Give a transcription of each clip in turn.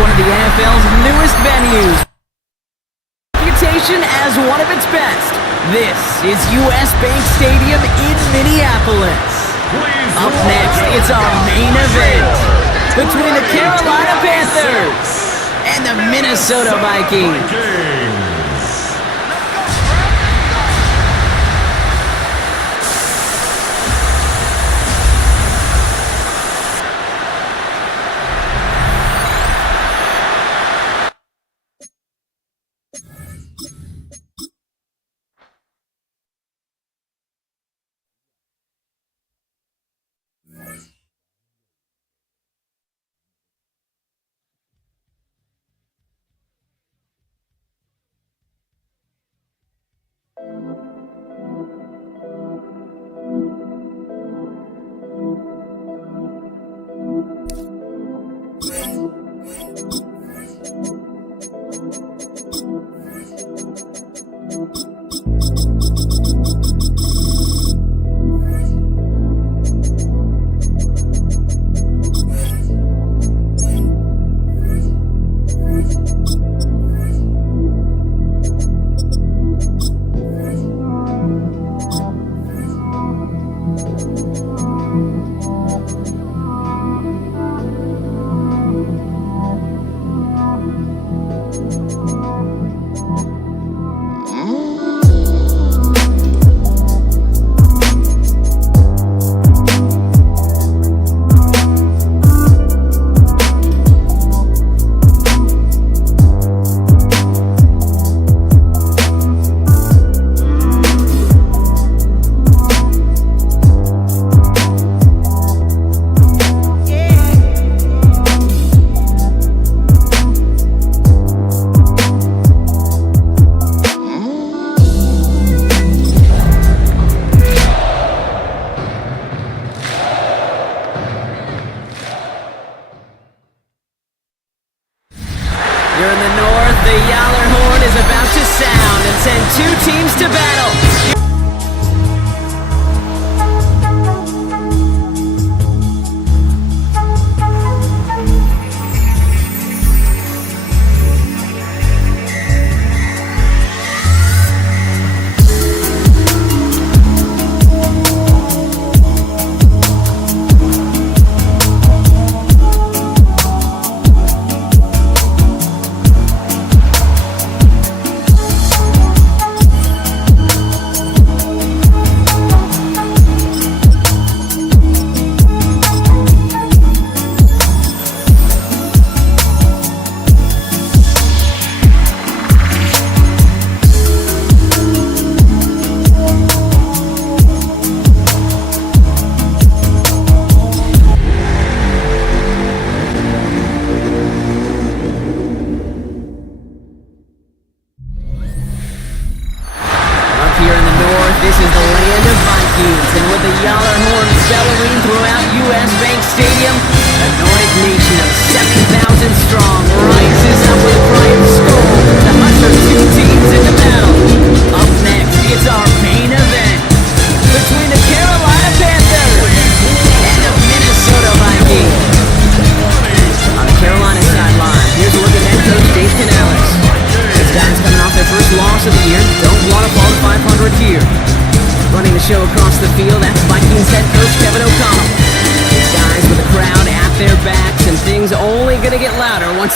one of the NFL's newest venues. Reputation as one of its best. This is US Bank Stadium in Minneapolis. Up next, it's our main event between the Carolina Panthers and the Minnesota Vikings.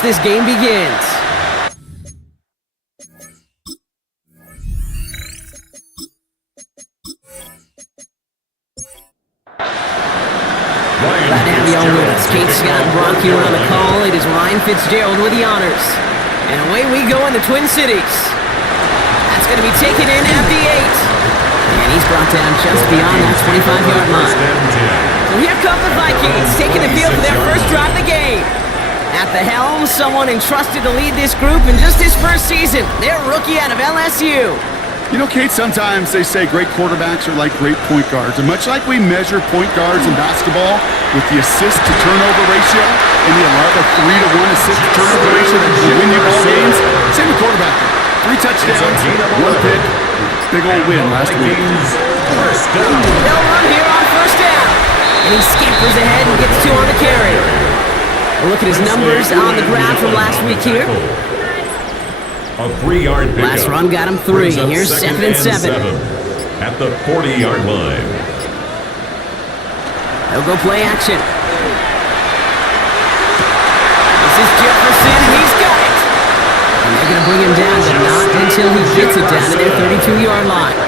This game begins. Glad to have you all with us. Kate Scott Brock here on the call. It is Ryan Fitzgerald with the honors. And away we go in the Twin Cities. That's going to be taken in at the 8. And he's brought down just beyond that 25-yard line. So here come the Vikings, taking the field for their first drive of the game. At the helm, someone entrusted to lead this group in just his first season. Their rookie out of LSU. You know, Kate, sometimes they say great quarterbacks are like great point guards. And much like we measure point guards in basketball with the assist-to-turnover ratio and the 3-to-1 assist-to-turnover ratio that will win you ball games, same with quarterbacking. 3 touchdowns, 1 pick, big old win last week. They'll run here on first down. And he scampers ahead and gets 2 on the carry. Look at his numbers on the ground from last week here. A 3-yard pickup. Last run got him 3. Here's second and 7. At the 40-yard line. They'll go play action. This is Jefferson. He's got it. And they're going to bring him down, but not until he gets it down to their 32-yard line.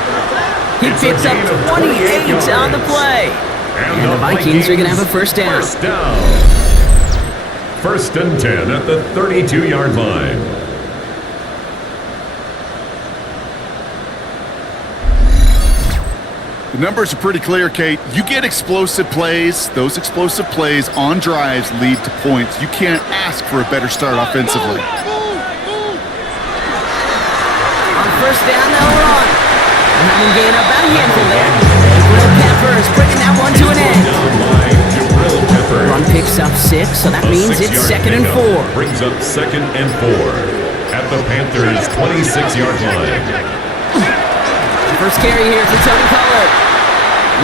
He picks up 28 on the play. And the Vikings are going to have a first down. First and 10 at the 32-yard line. The numbers are pretty clear, Kate. You get explosive plays. Those explosive plays on drives lead to points. You can't ask for a better start offensively. On first down, they'll run. And having gained about a handful there. Peppers bringing that one to an end. Run picks up 6, so that means it's second and 4. Brings up second and 4 at the Panthers' 26-yard line. First carry here for Tony Pollard.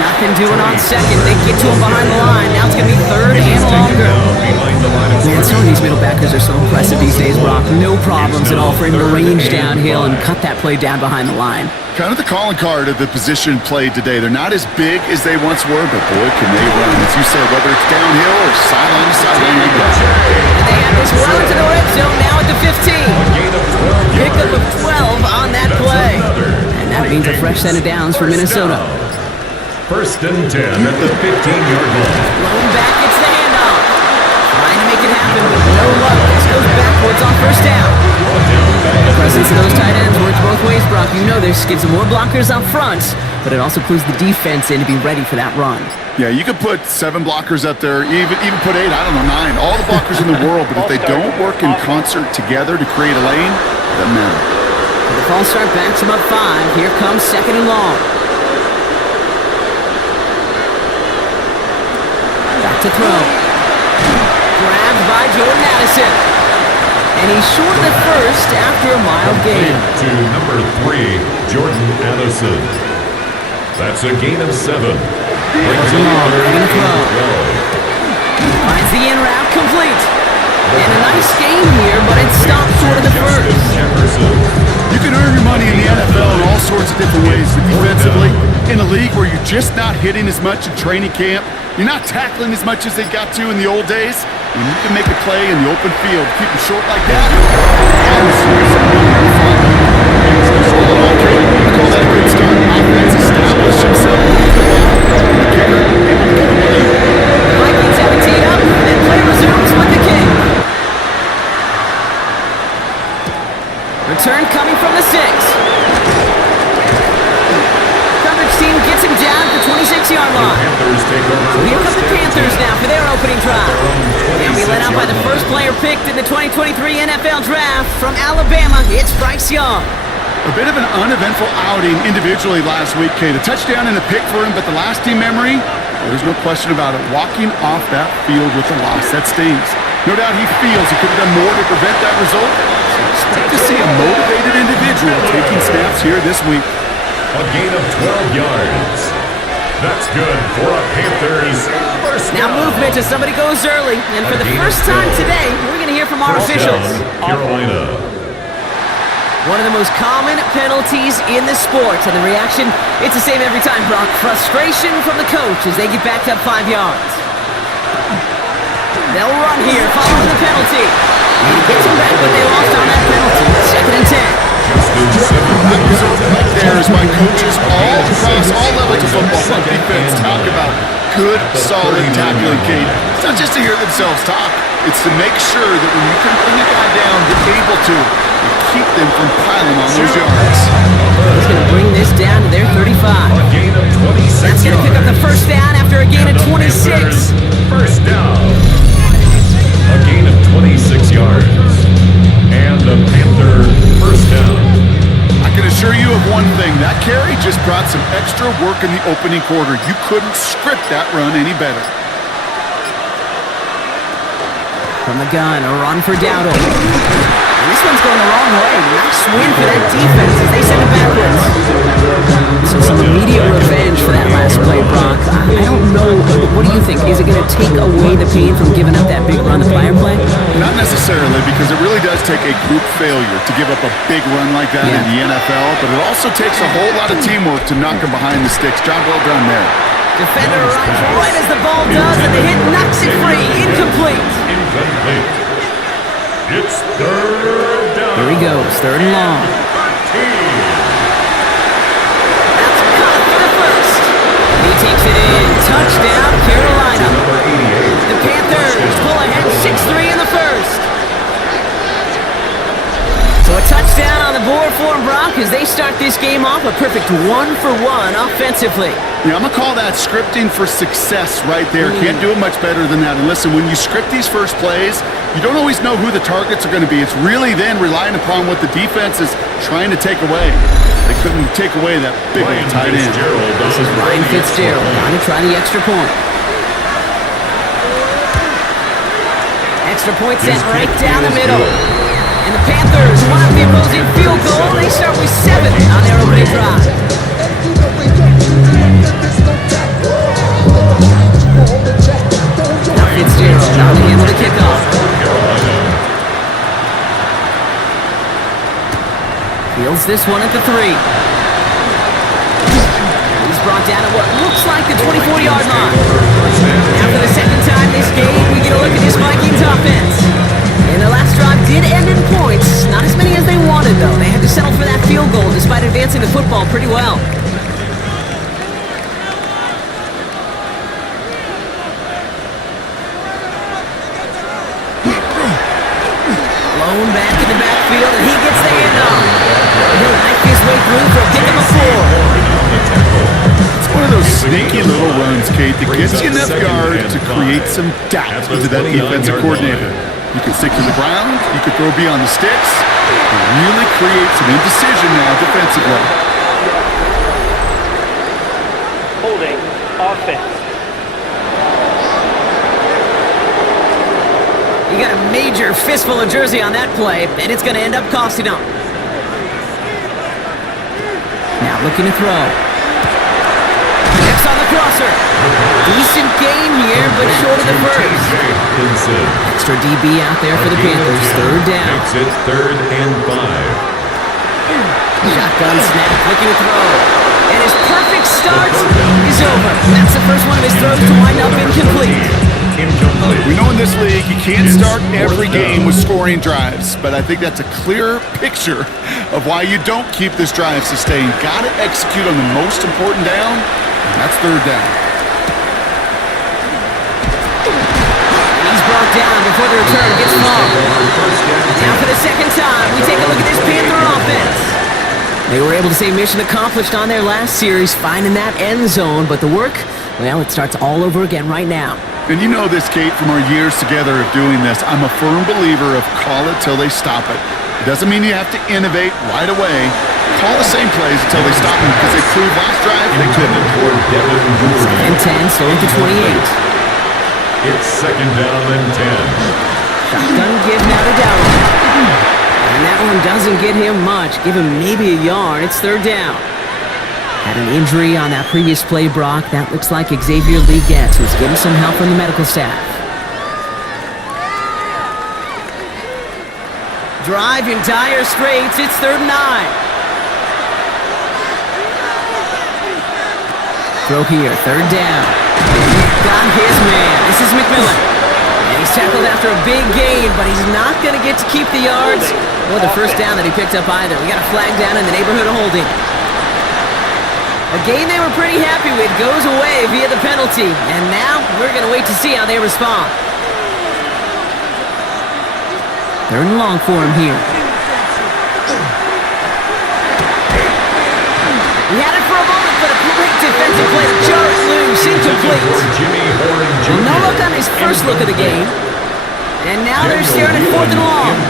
Nothing doing on second. They get to him behind the line. Now it's going to be third and longer. Man, some of these middle backers are so impressive these days, Brock. No problems at all for him to range downhill and cut that play down behind the line. Kind of the calling card of the position played today. They're not as big as they once were, but boy, can they run. As you said, whether it's downhill or sideline to sideline, they go. And they have this well into the red zone now at the 15. Pickup of 12 on that play. And that means a fresh set of downs for Minnesota. First and 10 at the 15-yard line. Blowing back, it's the handoff. Trying to make it happen, but no luck. This goes backwards on first down. The presence of those tight ends works both ways, Brock. You know this gives them more blockers up front, but it also clues the defense in to be ready for that run. Yeah, you could put 7 blockers up there, even put 8, I don't know, 9. All the blockers in the world, but if they don't work in concert together to create a lane, it doesn't matter. So the false start backs him up 5. Here comes second and long. Back to throw. Grabbed by Jordan Addison. And he's short of the first after a mild gain. To number 3, Jordan Addison. That's a gain of 7. Brings him on, ready to throw. Finds the in route complete. And a nice game here, but it stopped short of the first. You can earn your money in the NFL in all sorts of different ways, but defensively, in a league where you're just not hitting as much in training camp, you're not tackling as much as they got to in the old days, and you can make a play in the open field, keep them short like that. I call that a good start. Offense established himself. The Vikings have it teed up, and play resumes with the kick. Return coming from the 6. Coverage team gets him down at the 26-yard line. So here come the Panthers now for their opening drive. They'll be led out by the first player picked in the 2023 NFL Draft from Alabama. It's Bryce Young. A bit of an uneventful outing individually last week, Kate. A touchdown and a pick for him, but the lasting memory, there's no question about it. Walking off that field with a loss, that stings. No doubt he feels he could have done more to prevent that result. So expect to see a motivated individual taking snaps here this week. A gain of 12 yards. That's good for a Panthers first Now down. movement as somebody goes early. And for the first time today, we're going to hear from our officials. Carolina. One of the most common penalties in the sport. And the reaction, it's the same every time, Brock. Frustration from the coach as they get backed up 5 yards. They'll run here following the penalty. And he gets him back, but they lost on that penalty. Second and 10. That result right there is why coaches all across all levels of football and defense talk about good, solid tackling, Kate. It's not just to hear themselves talk. It's to make sure that when you can bring a guy down, you're able to keep them from piling on those yards. He's going to bring this down to their 35. A gain of 26 That's going to pick up the first down after a gain of 26. First down. A gain of 26 yards. And the Panther first down. I can assure you of one thing. That carry just brought some extra work in the opening quarter. You couldn't script that run any better. From the gun, a run for Dowdle. And this one's going the wrong way. Nice win for that defense as they send it backwards. So some immediate revenge for that last play, Brock. I don't know. What do you think? Is it going to take away the pain from giving up that big run the prior play? Not necessarily, because it really does take a group failure to give up a big run like that in the NFL, but it also takes a whole lot of teamwork to knock them behind the sticks. Job well done there. Defender arrives right as the ball does, and the hit knocks it free. Incomplete. It's third down. Here he goes, third and long. That's caught for the first. He takes it in. Touchdown, Carolina. The Panthers pull ahead 6-3 in the first. So a touchdown on the board for Brock as they start this game off a perfect 1-for-1 offensively. Yeah, I'm going to call that scripting for success right there. Can't do it much better than that. And listen, when you script these first plays, you don't always know who the targets are going to be. It's really then relying upon what the defense is trying to take away. They couldn't take away that big old tight end. This is Ryan Fitzgerald trying to try the extra point. Extra point sent right down the middle. And the Panthers want up the opposing field goal. They start with 7 on their opening drive. Now Fitzgerald on the handle to kickoff. Fields this one at the 3. He's brought down at what looks like the 24-yard line. Now for the second time this game, we get a look at this Vikings offense. And the last drive did end in points. Not as many as they wanted, though. They had to settle for that field goal despite advancing the football pretty well. Blown back in the backfield, and he gets the handoff. He'll knife his way through for a pick of a 4. It's one of those sneaky little runs, Kate, that gets you enough yard to create some doubt into that defensive coordinator. You can stick to the ground, you could throw beyond the sticks, and really create some indecision now defensively. Holding offense. He got a major fistful of jersey on that play, and it's going to end up costing him. Now looking to throw. Next on the crosser. Decent gain here, but short of the first. Extra DB out there for the Panthers. Third down. Makes it 3rd and 5. Shotgun snap, looking to throw. And his perfect start is over. That's the first one of his throws to wind up incomplete. We know in this league you can't start every game with scoring drives, but I think that's a clear picture of why you don't keep this drive sustained. Got to execute on the most important down, and that's third down. He's brought down before the return gets long. Now for the second time, we take a look at this Panther offense. They were able to say mission accomplished on their last series, finding that end zone, but the work, well, it starts all over again right now. And you know this, Kate, from our years together of doing this. I'm a firm believer of call it till they stop it. It doesn't mean you have to innovate right away. Call the same plays until they stop them, because they proved last drive they couldn't. And 10, so into 28. It's 2nd down and 10. Shotgun give now to Dowling. And that one doesn't get him much. Give him maybe a yard. It's third down. Had an injury on that previous play, Brock. That looks like Xavier Leggett, who's getting some help from the medical staff. Drive in dire straits. It's 3rd and 9. Throw here, 3rd down. Got his man. This is McMillan. And he's tackled after a big gain, but he's not going to get to keep the yards or the first down that he picked up either. We got a flag down in the neighborhood of holding. A game they were pretty happy with goes away via the penalty, and now we're going to wait to see how they respond. 3rd and long for him here. He had it for a moment, but a great defensive play to jar it loose, incomplete. Well, no look on his first look of the game. And now they're staring at 4th and long.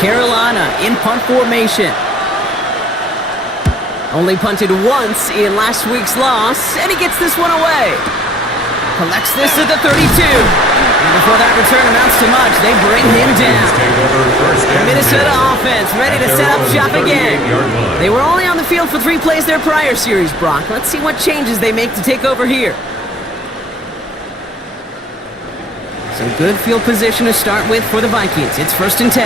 Carolina in punt formation. Only punted once in last week's loss, and he gets this one away. Collects this at the 32. And before that return amounts to much, they bring him down. The Minnesota offense ready to set up shop again. They were only on the field for 3 plays their prior series, Brock. Let's see what changes they make to take over here. So good field position to start with for the Vikings. It's 1st and 10.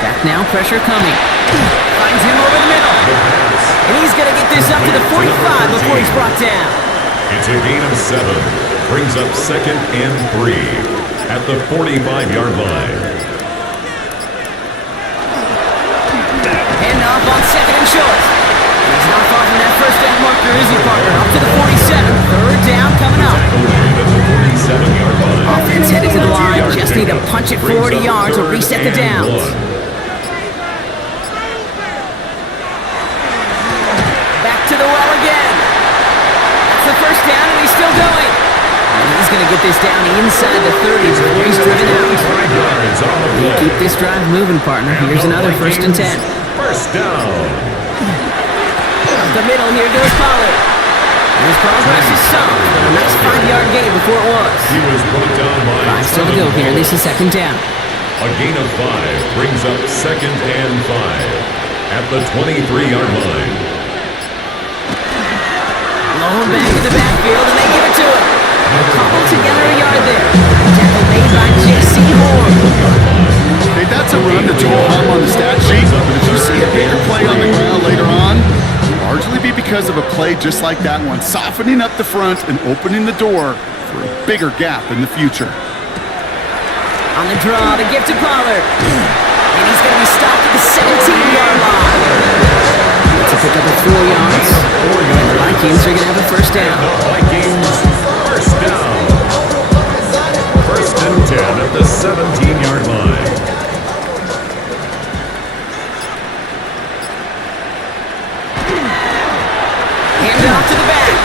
Back now, pressure coming. Finds him over the middle. And he's going to get this up to the 45 before he's brought down. It's a gain of 7. Brings up 2nd and 3 at the 45-yard line. Hand off on 2nd and short. He's not far from that first down marker, is he, partner? Up to the 47. 3rd down coming up. At the 47-yard line. Offense headed to the line. Just need to punch it 40 yards or reset the downs. Back to the well again. That's the 1st down, and he's still going. And he's going to get this down inside the 30s before he's driven out. We'll keep this drive moving, partner. Here's another 1st and 10. 1st down. The middle, here goes Pollard. And his progress is some, but a nice 5-yard gain before it was. He was brought down by 5 still to go here. This is 2nd down. A gain of 5 brings up 2nd and 5 at the 23-yard line. Low back in the backfield, and they give it to him. Cobbled together a yard there. Tackle made by J.C. Horn. Hey, that's a run that's all hung on the stat sheet, but if you see a bigger play on the ground later on, largely be because of a play just like that one, softening up the front and opening the door for a bigger gap in the future. On the draw, the gift to Pollard. And he's going to be stopped at the 17-yard line. To pick up a 4 yards. And the Vikings are going to have a 1st down. Vikings, 1st down. 1st and 10 at the 17-yard line. Hand off to the back.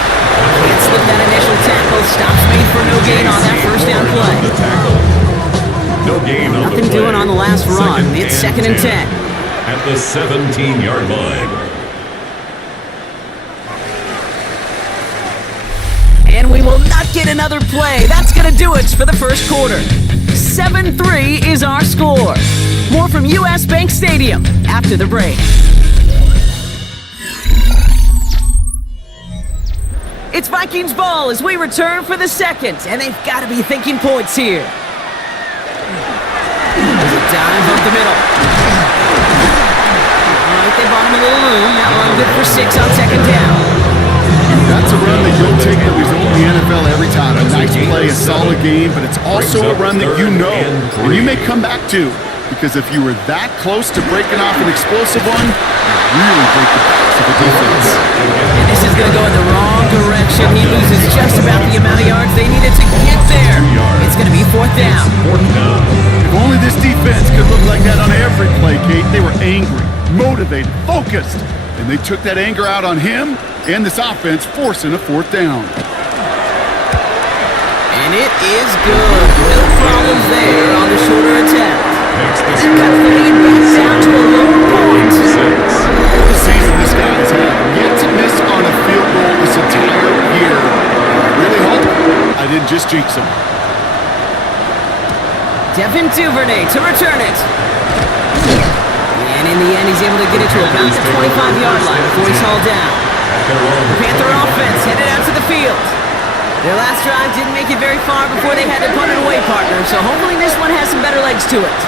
Can't slip that initial tackle. Stops made for no gain on that 1st down play. No gain on Nothing the play. doing on the last run. It's 2nd and 10. At the 17-yard line. And we will not get another play. That's going to do it for the 1st quarter. 7-3 is our score. More from U.S. Bank Stadium after the break. It's Vikings ball as we return for the 2nd, and they've got to be thinking points here. There's a dive up the middle. All right, they bought him a little room. That one good for 6 on 2nd down. That's a run that you'll take the result in the NFL every time. A nice play, a solid game, but it's also a run that you know and you may come back to, because if you were that close to breaking off an explosive one, you really break the backs of the defense. And this is going to go in the wrong direction. He loses just about the amount of yards they needed to get there. It's going to be 4th down. If only this defense could look like that on every play, Kate. They were angry, motivated, focused, and they took that anger out on him and this offense, forcing a 4th down. And it is good. No problems there on the shorter attempt. They've got to lead back down to a lower point. The season this guy has had, yet to miss on a field goal this entire year. I really hope I didn't just jinx him. Devin Duvernay to return it. And in the end, he's able to get it to about the 25-yard line before he's hauled down. The Panther offense headed out to the field. Their last drive didn't make it very far before they had to punt it away, partner, so hopefully this one has some better legs to it.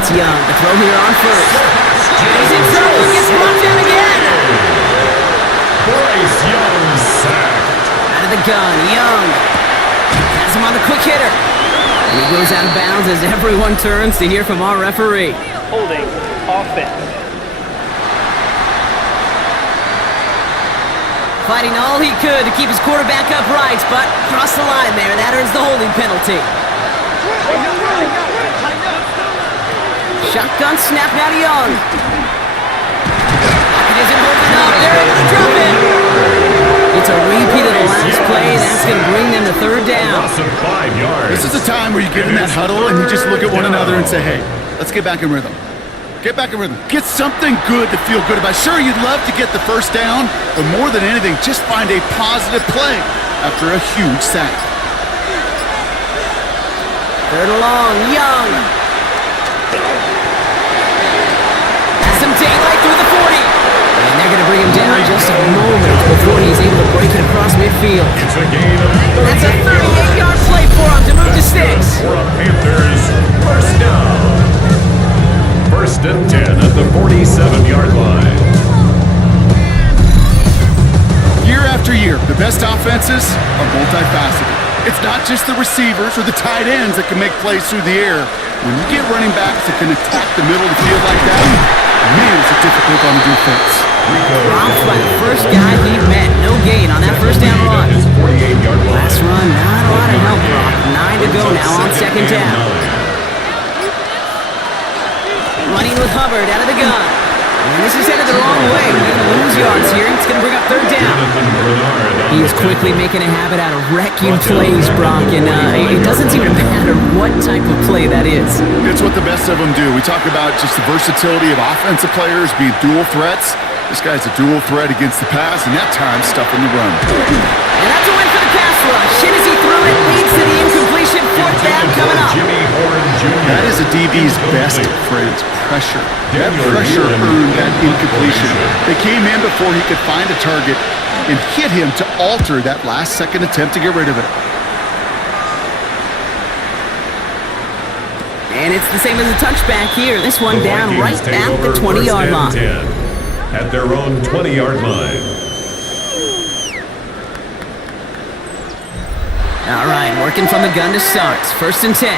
It's Young, the throw here on 1st. He's in trouble, gets brought down again. Bryce Young sacked. Out of the gun, Young has him on the quick hitter. And he goes out of bounds as everyone turns to hear from our referee. Holding offense. Fighting all he could to keep his quarterback upright, but crossed the line there. That earns the holding penalty. Shotgun snap now to Young. Pocket isn't holding up. They're able to drop it. It's a repeat of the last play. That's going to bring them to 3rd down. Loss of 5 yards. This is a time where you get in that huddle and you just look at one another and say, hey, let's get back in rhythm. Get back in rhythm. Get something good to feel good about. Sure, you'd love to get the first down, but more than anything, just find a positive play after a huge sack. 3rd and long, Young. Has some daylight through the 40. And they're going to bring him down just a moment before he's able to break it across midfield. It's a gain of That's a 38-yard play for him to move to 6. For a Panthers first down. 1st and 10 at the 47-yard line. Year after year, the best offenses are multifaceted. It's not just the receivers or the tight ends that can make plays through the air. When you get running backs that can attack the middle of the field like that, man, it's a difficult on the defense. Dropped by the first guy he met. No gain on that first down run. Last run, not a lot of help, Brock. 9 to go now on 2nd down. Running with Hubbard out of the gun. And this is headed the wrong way. They're going to lose yards here. It's going to bring up 3rd down. He is quickly making a habit out of wrecking plays, Brock, and it doesn't seem to matter what type of play that is. It's what the best of them do. We talk about just the versatility of offensive players being dual threats. This guy's a dual threat against the pass, and that time stuffing the run. And that's a win for the pass rush. Shit as he threw it, leads to the incompletion. 4th down coming up. That is a DB's best friend, pressure. That pressure earned that incompletion. They came in before he could find a target and hit him to alter that last-second attempt to get rid of it. And it's the same as a touchback here. This one down right at the 20-yard line. At their own 20-yard line. All right, working from the gun to start. 1st and 10.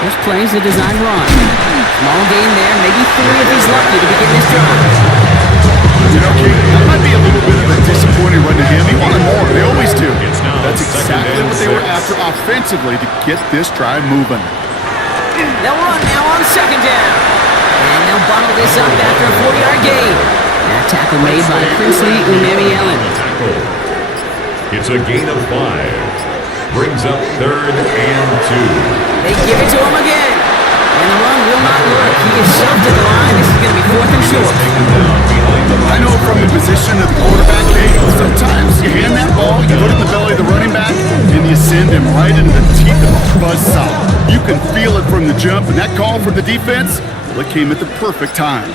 This plays a design run. Small gain there, maybe 3 if he's lucky to begin this drive. You know, King, that might be a little bit of a disappointing run to him. He wanted more. They always do. That's exactly what they were after offensively to get this drive moving. They'll run now on 2nd down. And they'll bottle this up after a 40-yard gain. That tackle made by Princely Unemi-Ellen. It's a gain of 5. Brings up 3rd and 2. They give it to him again. And the run will not work. He gets shoved to the line. This is going to be 4th and short. I know from the position of the quarterback, sometimes you hand that ball, you put it in the belly of the running back, and you send him right into the teeth of a buzzsaw. You can feel it from the jump, and that call from the defense, well, it came at the perfect time.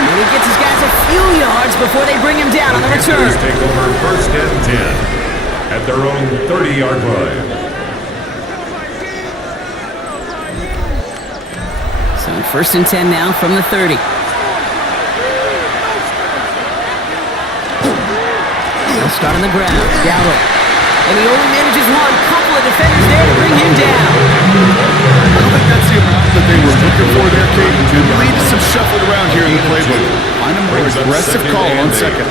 And he gets his guys a few yards before they bring him down on the return. Take over 1st and 10 at their own 30-yard line. So 1st and 10 now from the 30. They'll start on the ground. Gallo. And he only manages one. Couple of defenders there to bring him down. I don't think that's the amount that they were looking for there, Kate. It leads to some shuffled around here in the playbook. Find a more aggressive call on 2nd.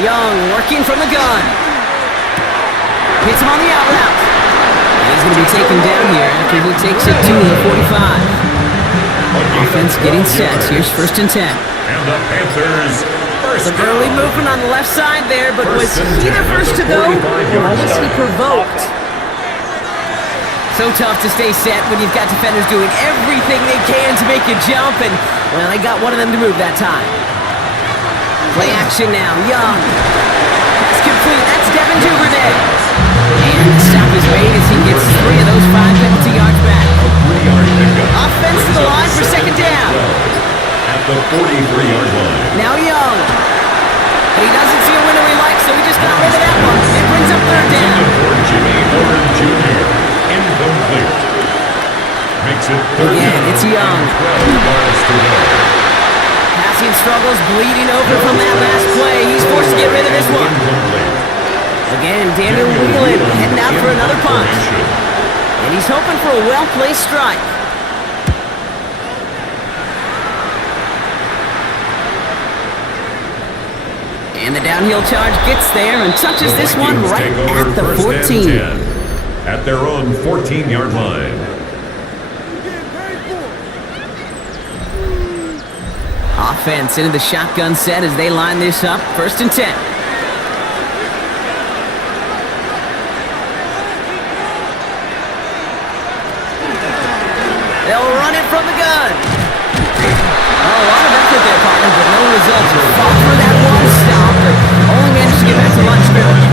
Young working from the gun. Hits him on the out route. And he's going to be taken down here after he takes it to the 45. Offense getting set. Here's 1st and 10. And the Panthers first. Some early movement on the left side there, but was he the first to go, or was he provoked? So tough to stay set when you've got defenders doing everything they can to make you jump, and, well, they got one of them to move that time. Play action now. Young. Pass complete. That's Devin Duvernay. And the stop is made as he gets 3 of those 5 penalty yards back. Offense to the line for 2nd down. At the 43-yard line. Now Young. But he doesn't see a window he likes, so he just got rid of that one. It brings up 3rd down. For Jimmy Horn Jr. Incomplete. Makes it 3rd Again, it's Young. 12 yards to go. Passing struggles, bleeding over from that last play. He's forced to get rid of this one. Again, Daniel Whelan heading out for another punch. And he's hoping for a well-placed strike. And the downhill charge gets there and touches this one right at the 14. at their own 14-yard line. Offense into the shotgun set as they line this up. 1st and 10. They'll run it from the gun. Oh, a lot of effort there, partner, but no results. Fought for that one stop, but only managed to get back to line scrimmage.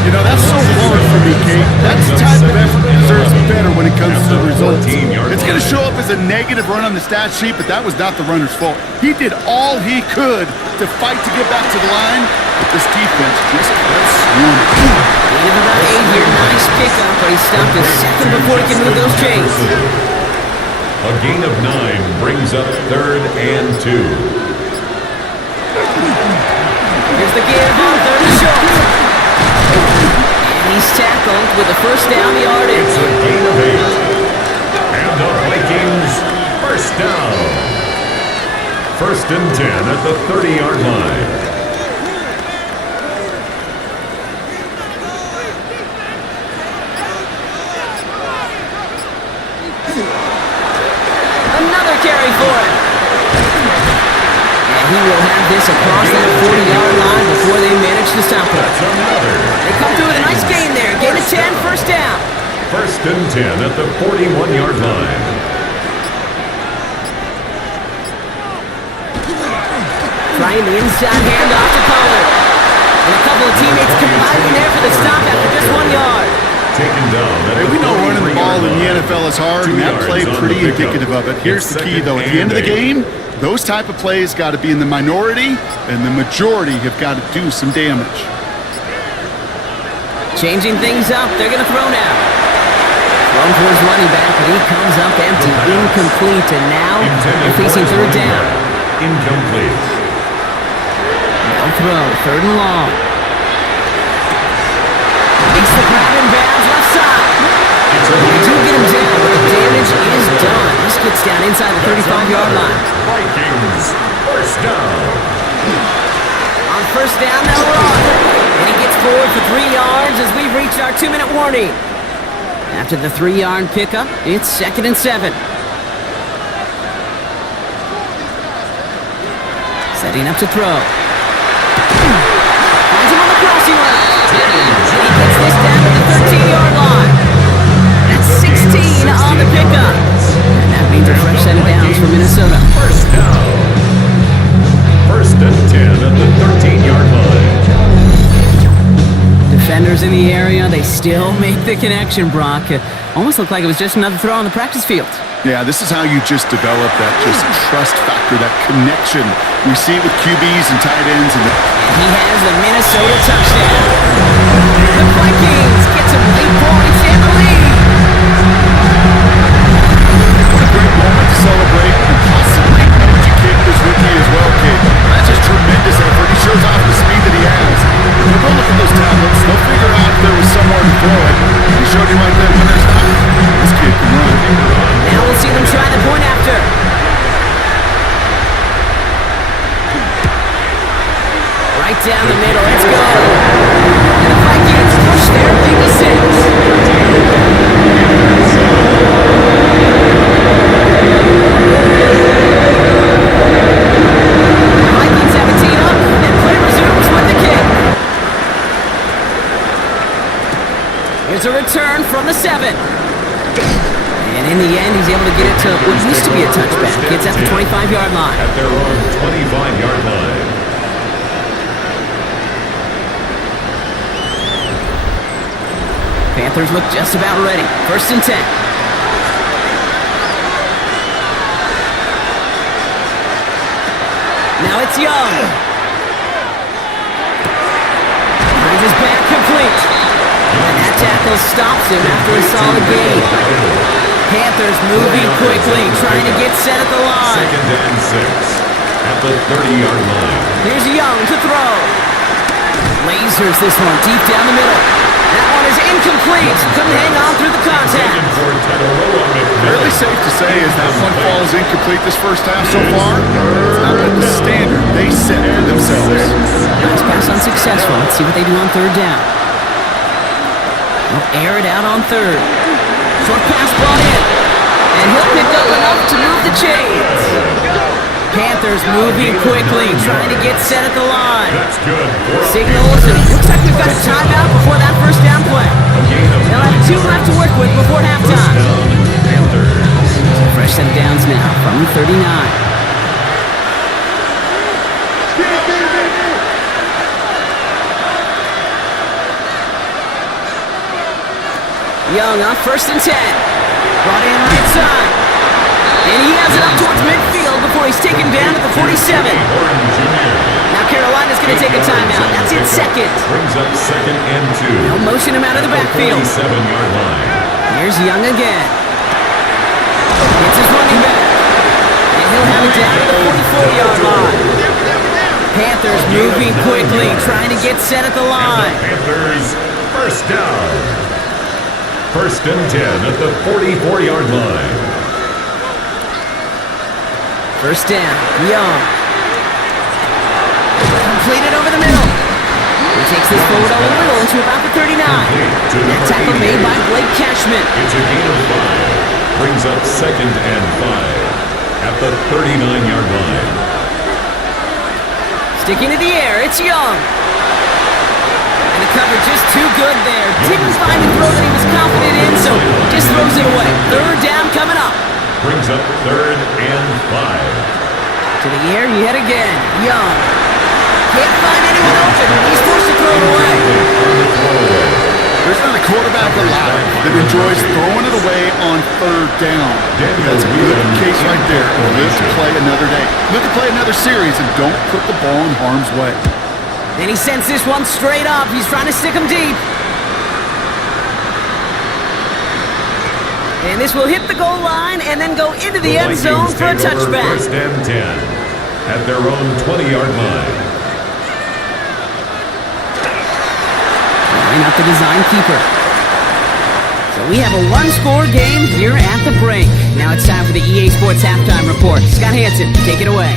You know, that's so hard for me, Kate. That's the type of effort that deserves better when it comes to the results. It's going to show up as a negative run on the stat sheet, but that was not the runner's fault. He did all he could to fight to get back to the line, but this defense just kept swarming. Gain of about 8 here. Nice pickup, but he stopped a second before he could move those chains. A gain of 9 brings up 3rd and 2. Here's the give on 3rd and short. And he's tackled with the 1st down yardage. It's a gain of 8. And the Vikings, 1st down. 1st and 10 at the 30-yard line. Another carry for him. And he will have this across that 40-yard line before they manage to stop it. They come through with a nice gain there. Gain of 10, 1st down. 1st and 10 at the 41-yard line. Trying the inside handoff to Pollard. And a couple of teammates combining there for the stop after just 1 yard. Taken down. Hey, we know running the ball in the NFL is hard, and that play pretty indicative of it. Here's the key, though. At the end of the game, those type of plays got to be in the minority, and the majority have got to do some damage. Changing things up. They're going to throw now. Thrown for his running back, but he comes up empty. Incomplete, and now they're facing 3rd down. Incomplete. Now throw. 3rd and long. Makes the grab in bounds left side. They do get him down, but the damage is done. This gets down inside the 35-yard line. Vikings, 1st down. On 1st down, they'll run. And he gets forward for 3 yards as we've reached our 2-minute warning. After the 3-yard pickup, it's 2nd and 7. Setting up to throw. Finds him on the crossing route. And he gets this down to the 13-yard line. That's 16 on the pickup. And that means a fresh set of downs for Minnesota. 1st down. 1st and 10 at the 13-yard line. Defenders in the area, they still make the connection, Brock. It almost looked like it was just another throw on the practice field. Yeah, this is how you just develop that just trust factor, that connection we see with QBs and tight ends. And he has the Minnesota touchdown. The Vikings get some late points in the lead. what a great moment to celebrate and possibly educate this rookie as well, kid. That's just tremendous effort. He shows off the speed that he has. If you go look at those tablets, they'll figure out if there was somewhere to throw it. He showed you right there when there's not. This kid can run. Now we'll see them try the point after. Right down the middle. Let's go. And the Vikings push their lead to 6. The Vikings have a tee up, and play resumes with the kick. Here's a return from the 7. And in the end, he's able to get it to what used to be a touchback. Gets at the 25-yard line. At their own 25-yard line. Panthers look just about ready. 1st and 10. Now it's Young. Finds his back complete. And that tackle stops him after a solid gain. Panthers moving quickly, trying to get set at the line. 2nd and 6 at the 30-yard line. Here's Young to throw. Lasers this one deep down the middle. That one is incomplete. Couldn't hang on through the contact. Fairly safe to say as that one falls incomplete this first half so far. It's not like the standard they set for themselves. Nice pass unsuccessful. Let's see what they do on 3rd down. He'll air it out on third. Short pass brought in. And he'll pick up enough to move the chains. Panthers moving quickly, trying to get set at the line. That's good. Signals, and it looks like we've got a timeout before that first down play. They'll have 2 left to work with before halftime. Fresh set of downs now from 39. Young on 1st and 10. Brought in right side. And he has it up towards midfield before he's taken down at the 47. Now Carolina's going to take a timeout. That's in second. Brings up 2nd and 2. They'll motion him out of the backfield. 47-yard line. Here's Young again. It's his running back. And he'll have it down to the 44-yard line. Panthers moving quickly, trying to get set at the line. Panthers first down. 1st and 10 at the 44-yard line. First down, Young. Completed over the middle. He takes this forward a little into about the 39. That tackle made by Blake Cashman. It's a gain of 5. Brings up 2nd and 5 at the 39-yard line. Sticking to the air, it's Young. And the cover just too good there. Didn't find the throw that he was confident in, so just throws it away. 3rd down coming up. Brings up 3rd and 5. To the air yet again. Young. Can't find anyone open. He's forced to throw it away. There's not a quarterback alive that enjoys throwing it away on 3rd down. That's a good case right there. Live to play another day. Live to play another series, and don't put the ball in harm's way. Then he sends this one straight up. He's trying to stick him deep. And this will hit the goal line and then go into the end zone for a touchback. 1st and 10 at their own 20-yard line. Line up the design keeper. So we have a 1-score game here at the break. Now it's time for the EA Sports Halftime Report. Scott Hansen, take it away.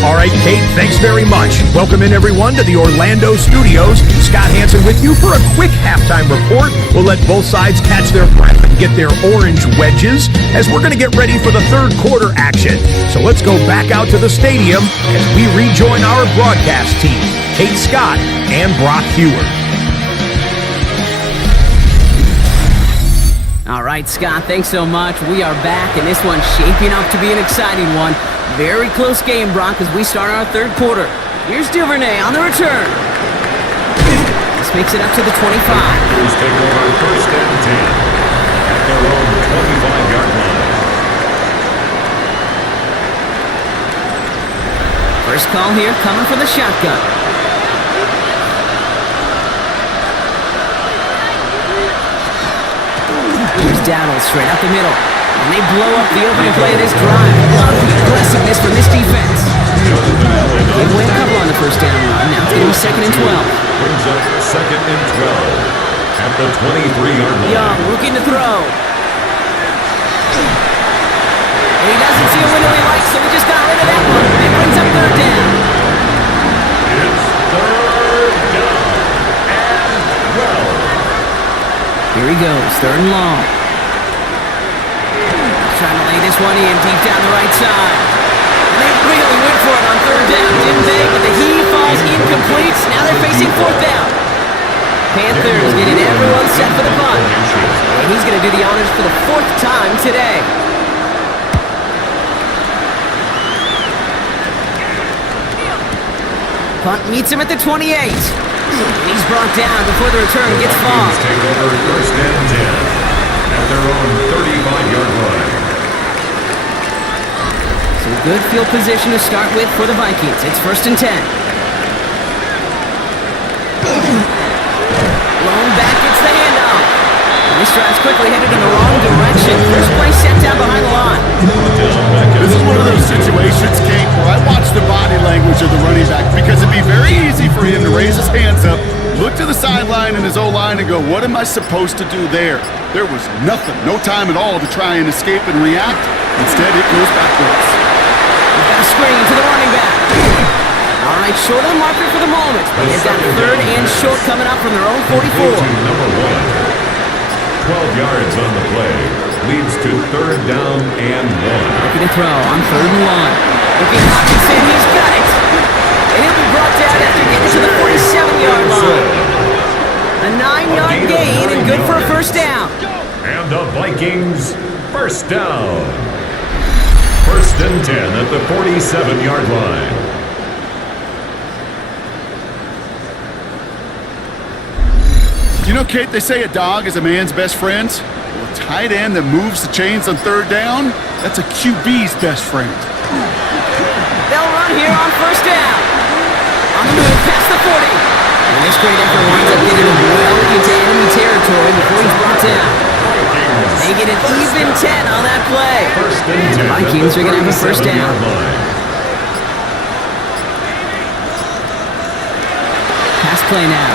All right, Kate, thanks very much. Welcome in, everyone, to the Orlando studios. Scott Hansen with you for a quick halftime report. We'll let both sides catch their breath and get their orange wedges as we're going to get ready for the 3rd quarter action. So let's go back out to the stadium as we rejoin our broadcast team, Kate Scott and Brock Hewer. All right, Scott, thanks so much. We are back, and this one's shaping up to be an exciting one. Very close game, Brock, as we start our 3rd quarter. Here's Duvernay on the return. This makes it up to the 25. Panthers take over 1st and 10 at their own 25-yard line. First call here coming from the shotgun. Here's Dowdle straight up the middle. And they blow up the opening play of this drive. Love the aggressiveness from this defense. Gave away a couple on the first down run. Now it's going to be 2nd and 12. Brings up 2nd and 12 at the 23-yard line. Young looking to throw. And he doesn't see a window he likes, so he just got rid of that one. It brings up 3rd down. It's 3rd down and 12. Here he goes, 3rd and long. Trying to lay this one in deep down the right side. And they really went for it on 3rd down, didn't they? But the heave falls incomplete. Now they're facing 4th down. Panthers getting everyone set for the punt. And he's going to do the honors for the 4th time today. Punt meets him at the 28. He's brought down before the return gets far. Take over 1st and 10 at their own 35-yard line. So good field position to start with for the Vikings. It's 1st and 10. Blown back, it's the handoff. And this drive's quickly headed in the wrong direction. First play set down behind the line. This is one of those situations, Kate, where I watch the body language of the running back because it'd be very easy for him to raise his hands up, look to the sideline and his O-line and go, what am I supposed to do there? There was nothing, no time at all to try and escape and react. Instead, it goes backwards. We've got a screen to the running back. All right, short of the marker for the moment. They've got third and short coming up from their own 44. Number 1. 12 yards on the play. Leads to third down and 1. Looking to throw on third and 1. Looking at Hawkinson, he's got it. And he'll be brought down after getting to the 47-yard line. A 9-yard gain and good for a first down. And the Vikings first down. First and 10 at the 47-yard line. You know, Kate, they say a dog is a man's best friend. Well, a tight end that moves the chains on third down, that's a QB's best friend. They'll run here on first down. On the move past the 40. And this great effort winds up getting him well into enemy territory before he's brought down. They get an even 10 on that play. And the Vikings are going to have a first down. Pass play now.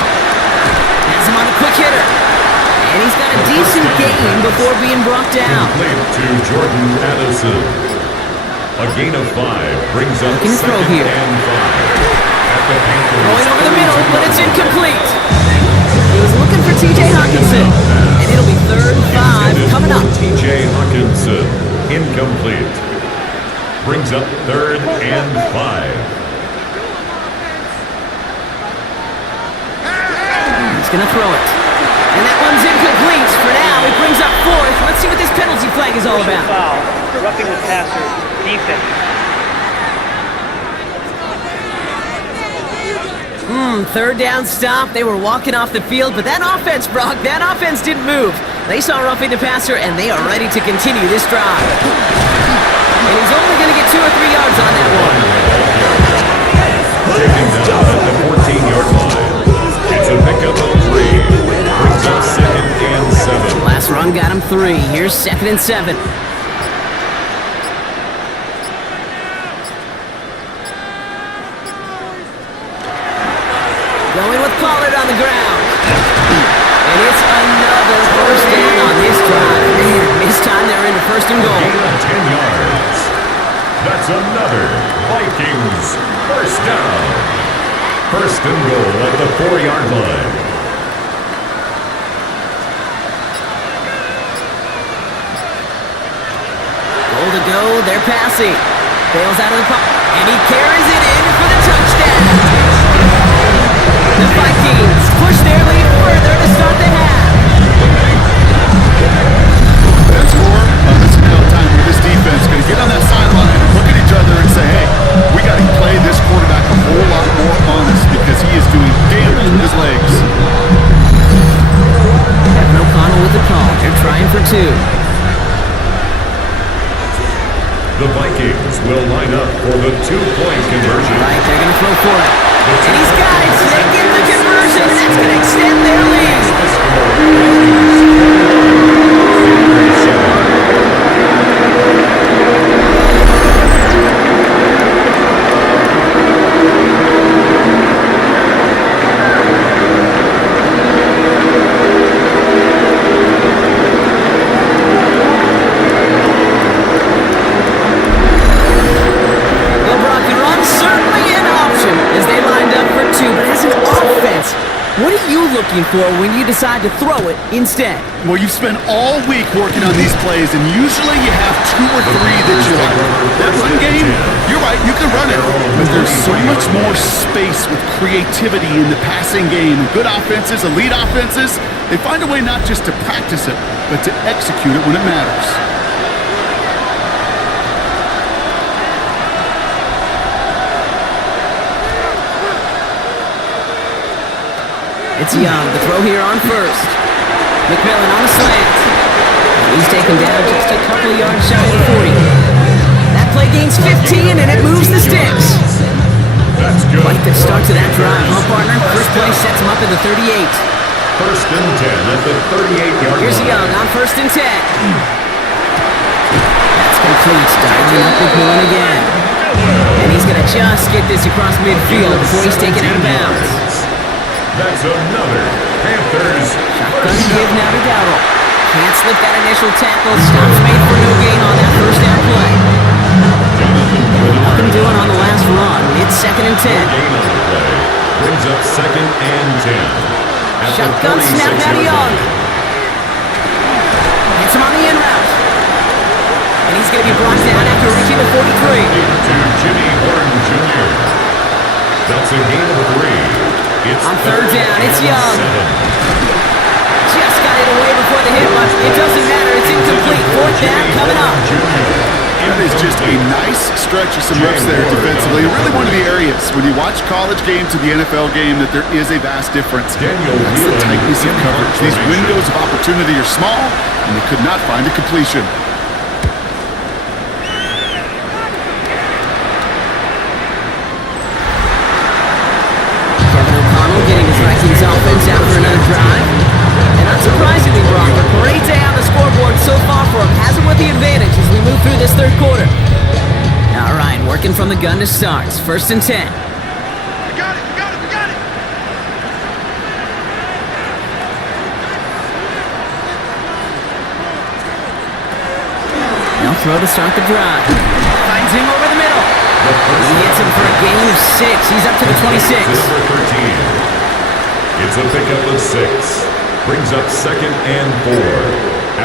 Has him on a quick hitter. And he's got a decent gain before being brought down. Complete to Jordan Addison. A gain of 5 brings up Looking to throw second here. and 5. Going over the middle, but it's incomplete. He was looking for T.J. Hawkinson. And it'll be third and 5 coming up. T.J. Hawkinson, incomplete. Brings up third and 5. He's going to throw it. And that one's incomplete. For now, it brings up fourth. Let's see what this penalty flag is all about. Foul. Roughing the passer. Defense. Third down stop. They were walking off the field, but that offense, Brock, that offense didn't move. They saw roughing the passer, and they are ready to continue this drive. And he's only going to get 2 or 3 yards on that one. Taking down at the 14-yard line. It's a pickup of 3. Brings up second and 7. Last run got him 3. Here's second and 7. Going with Pollard on the ground. And it's another first down on this drive. Man, this time they're into first and goal. Gain of 10 yards. That's another Vikings first down. First and goal at the 4-yard line. Goal to go. They're passing. Bails out of the pocket. And he carries it in for the touchdown. The Vikings push their lead further to start the half. That's more of this now time where this defense is going to get on that sideline and look at each other and say, hey, we got to play this quarterback a whole lot more honest because he is doing damage with his legs. Kevin O'Connell with the call. They're trying for 2. The Vikings will line up for the 2-point conversion. Right, they're going to throw for it. And he's got it. They get the conversion, and that's going to extend their lead. Well, Brock, the run's certainly an option as they lined up for 2, but as an offense, what are you looking for when you decide to throw it instead? Well, you've spent all week working on these plays, and usually you have 2 or 3 that you like. That run game, you're right, you can run it, but there's so much more space with creativity in the passing game. Good offenses, elite offenses, they find a way not just to practice it, but to execute it when it matters. It's Young, the throw here on first. McMillan on the slant. He's taken down just a couple of yards shy of the 40. That play gains 15, and it moves the sticks. That's good. Quite the start to that drive, huh, partner? First play sets him up at the 38. First and 10 at the 38-yard line. Here's Young on first and 10. That's complete. Dialing up McMillan again. And he's going to just get this across midfield before he's taken out of bounds. That's another Panthers. Shotgun give now to Dowdle. Can't slip that initial tackle. Stops made for no gain on that first down play. Nothing doing on the last run. It's 2nd and 10. Gain on the play. Brings up 2nd and 10. At Shotgun the snap out of 46-yard Young. line. Hits him on the in route. And he's going to be brought down after reaching the 43. To Jimmy Horn Jr. That's a gain of 3. It's On 3rd down, it's and Young. 7. Just got it away before the hit, but it doesn't matter. It's incomplete. 4th down coming up. That is just a nice stretch of some reps there defensively. Really one of the areas when you watch college game to the NFL game that there is a vast difference. That's the tightness of coverage. These windows of opportunity are small, and they could not find a completion. Kevin O'Connell getting his Vikings offense out for another drive. And unsurprisingly, Brock, a great day on the scoreboard so far for him. Has him with the advantage as we move through this 3rd quarter. All right, working from the gun to start. 1st and 10. We got it, we got it, we got it! They'll throw to start the drive. Finds him over the middle. He hits him for a gain of 6. He's up to the 26. Number 13. It's a pickup of 6. Brings up 2nd and 4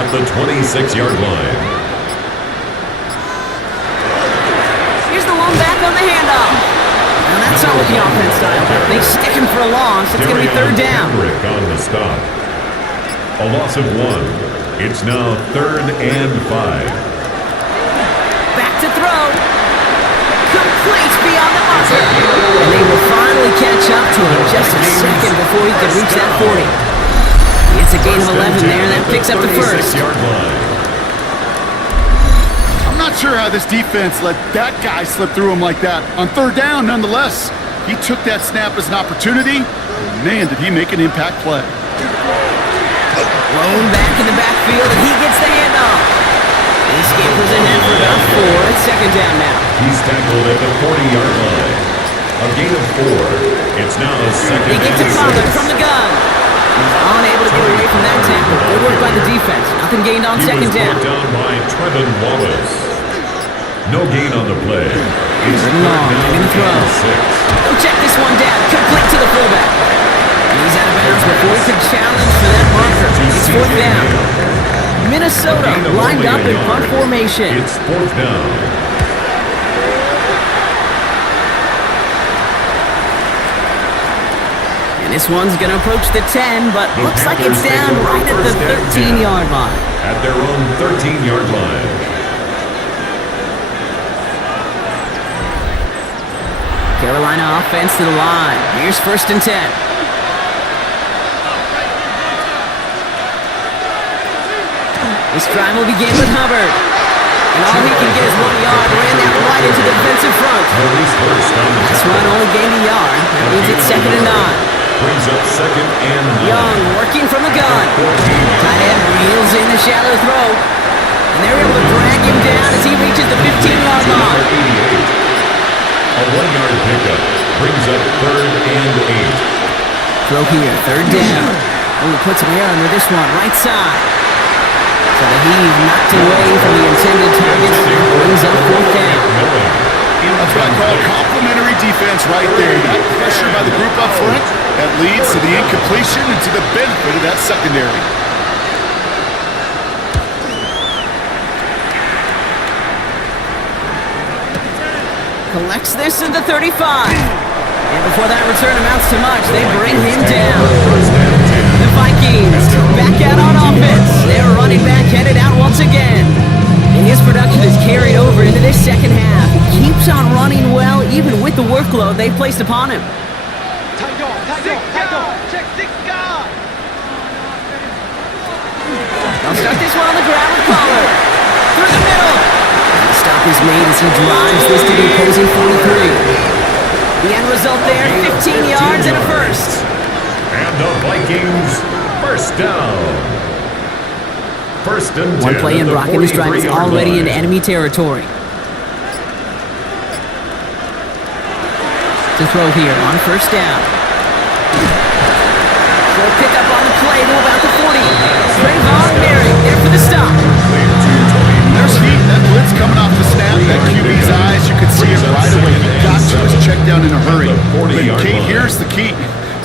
at the 26-yard line. Here's the lone back on the handoff. Now that's not what the offense style. They stick him for a loss. It's going to be 3rd down. Henrik on the stop. A loss of 1. It's now 3rd and 5. Back to throw. Complete beyond the marker. And they will finally catch up to him just a second before he can reach that 40. It's a gain of 11 there. That picks up the 1st. I'm not sure how this defense let that guy slip through him like that. On 3rd down, nonetheless, he took that snap as an opportunity. Man, did he make an impact play. Lone back in the backfield, and he gets the handoff. And he scampers ahead for about 4. It's 2nd down now. He's tackled at the 40-yard line. A gain of 4. It's now a 2nd He gets it followed from the gun. He's unable to get away from that tackle. Good work by the defense. Nothing gained on 2nd down. He was brought down by Trevin Wallace. No gain on the play. It's 3rd and long. They're going to throw. 6. Go check this one down. Complete to the fullback. And he's out of bounds before he could challenge for that marker. It's 4th down. Minnesota lined up in punt formation. It's 4th down. And this one's going to approach the 10, but looks like it's down right at the 13-yard line. At their own 13-yard line. Carolina offense to the line. Here's 1st and 10. This drive will begin with Hubbard. And all he can get is 1 yard. Ran that right into the defensive front. This run only gained a yard. That means it's 2nd and 9. Brings up 2nd and 9. Young working from the gun. Tight end reels in the shallow throw. And they're able to drag him down as he reaches the 15-yard line. A 1-yard pickup. Brings up 3rd and 8. Throw here, 3rd down. Oh, he puts him here under this one, right side. So the heave knocked away from the intended target. Brings up 4th down. That's what I call complimentary defense right there. That pressure by the group up front, that leads to the incompletion and to the benefit of that secondary. Collects this at the 35. And before that return amounts to much, they bring him down. The Vikings back out on offense. Their running back headed out once again. And his production is carried over into this 2nd half. He keeps on running well, even with the workload they've placed upon him. Tight on, tight on, tight on. Check 6 guard. They'll start this one on the ground with Pollard. Through the middle. The stop is made as he drives this to the opposing 43. The end result there, 15 yards and a 1st. And the Vikings, 1st down. 1st and 10. One play in, Brock, and this drive is already in enemy territory. To throw here on 1st down. Short pickup on the play to about the 40. Trayvon Merrick there for the stop. There's heat. That blitz coming off the snap. That QB's eyes, you could see it key.